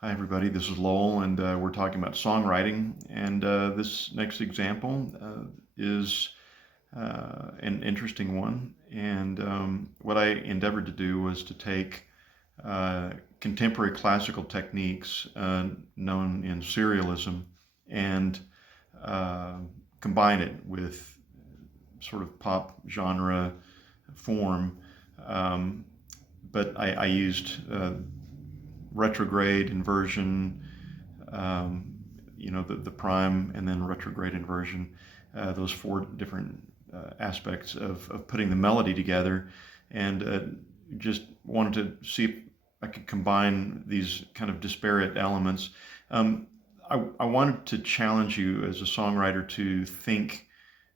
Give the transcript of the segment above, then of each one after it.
Hi, everybody. This is Lowell, and we're talking about songwriting. And this next example is an interesting one. And what I endeavored to do was to take uh, contemporary classical techniques known in serialism and uh, combine it with sort of pop genre form. Um, but I used retrograde inversion, the prime and then retrograde inversion, those four different aspects of putting the melody together, and just wanted to see if I could combine these kind of disparate elements. Um, I wanted to challenge you as a songwriter to think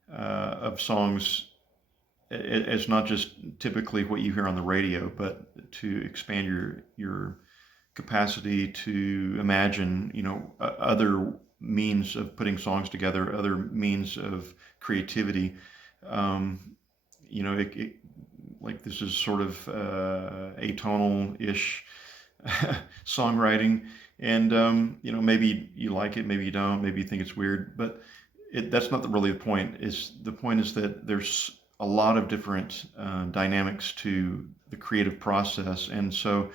of songs as not just typically what you hear on the radio, but to expand your capacity to imagine, other means of putting songs together, other means of creativity. Um, like this is sort of atonal-ish songwriting, and maybe you like it, maybe you don't, maybe you think it's weird, but that's not really the point. The point is that there's a lot of different dynamics to the creative process, and so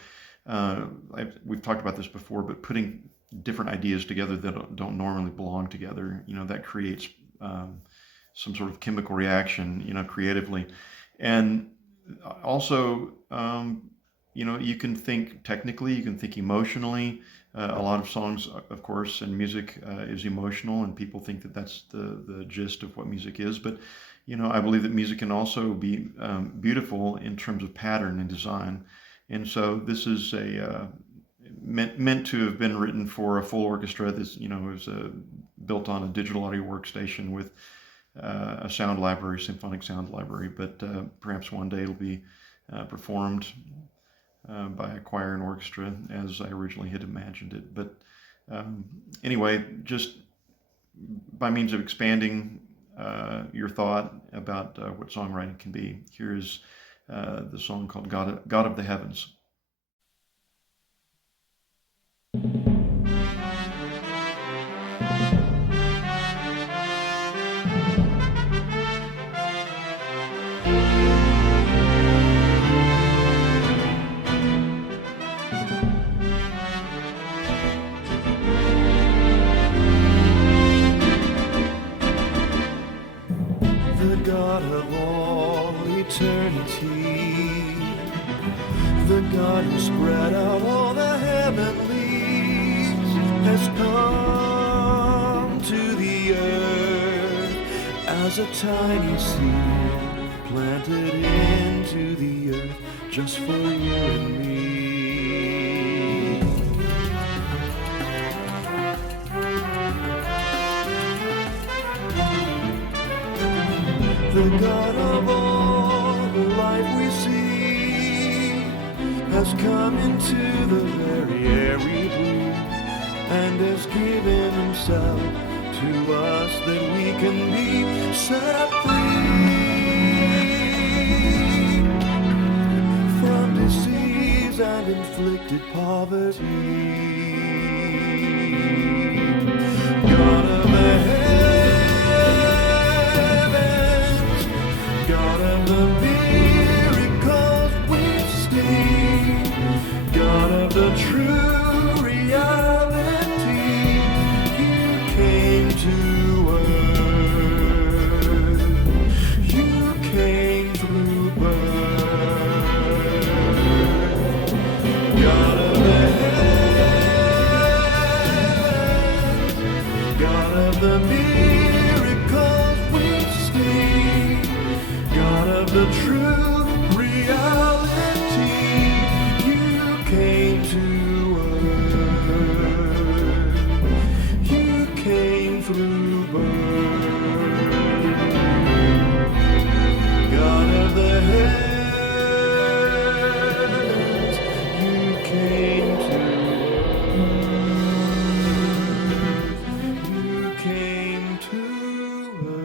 we've talked about this before, but putting different ideas together that don't normally belong together, that creates some sort of chemical reaction, creatively. And also, you can think technically, you can think emotionally. A lot of songs, of course, and music is emotional, and people think that that's the gist of what music is. But, I believe that music can also be beautiful in terms of pattern and design. And so this is meant to have been written for a full orchestra. This, was built on a digital audio workstation with a sound library, symphonic sound library. But perhaps one day it'll be performed by a choir and orchestra as I originally had imagined it. But anyway, just by means of expanding your thought about what songwriting can be, here's the song called God of the Heavens. The God of all eternity, the God who spread out all the heavenlies, has come to the earth as a tiny seed planted into the earth just for you and me. The God of all the life we see has come into the very air we breathe and has given himself to us that we can be set free from disease and inflicted poverty. God of the the miracles we see, God of the true reality, you came to earth, you came through birth, God of the heavens, God of the miracles we see, God of the true reality, you came to earth, you came through birth, God of the heavens, you came to earth, you came to earth.